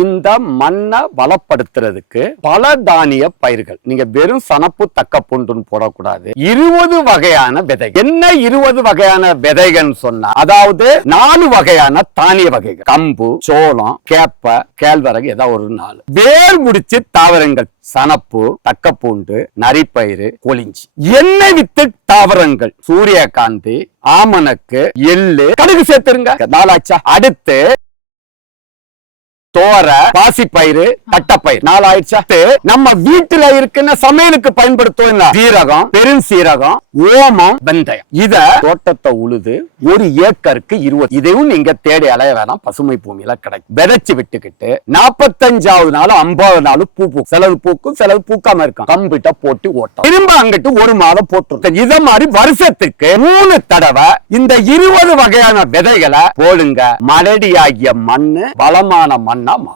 இந்த மண்ணை வளப்படுத்துறதுக்கு பல தானிய பயிர்கள் நீங்க வெறும் சனப்பு தக்க பூண்டுன்னு போடக்கூடாது. இருபது வகையான விதை என்ன இருபது வகையான விதைகள்னு சொன்னா அதாவது நாலு வகையான தானிய வகைகள். கம்பு சோளம் கேப்ப கேழ்வரகு ஏதாவது ஒரு நாள் வேர் முடிச்சு தாவரங்கள் சனப்பு தக்கப்பூண்டு நரிப்பயிறு கொலிஞ்சி எண்ணெய் வித்து தாவரங்கள் சூரியகாந்தி ஆமணக்கு எள்ளு. கடுகு சேர்த்துருங்க. நாளாச்சா அடுத்து சோற பாசிப்பயிறு தட்டப்பயிர் நாலு ஆயிடுச்சா நம்ம வீட்டுல இருக்குன்னு சமையலுக்கு பயன்படுத்துவோம் சீரகம் பெருஞ்சீரகம் ஓமம் வெந்தயம். இத தோட்டத்தை உழுது ஒரு ஏக்கருக்கு இருபது இதையும் நீங்க தேடி அலைய வேணாம். பசுமை பூமியில கிடைக்கும். விதைச்சு விட்டுக்கிட்டு நாற்பத்தஞ்சாவது நாள் ஐம்பது நாள் பூ பூக்கும். சிலது பூக்கும் சிலது பூக்காம இருக்கும் கம்பிட்ட போட்டு ஓட்டம். திரும்ப அங்கிட்டு ஒரு மாதம் போட்டு இத மாதிரி வருஷத்துக்கு மூணு தடவை இந்த இருபது வகையான விதைகளை போடுங்க. மலடியாகிய மண்ணு வளமான மண்ணா ama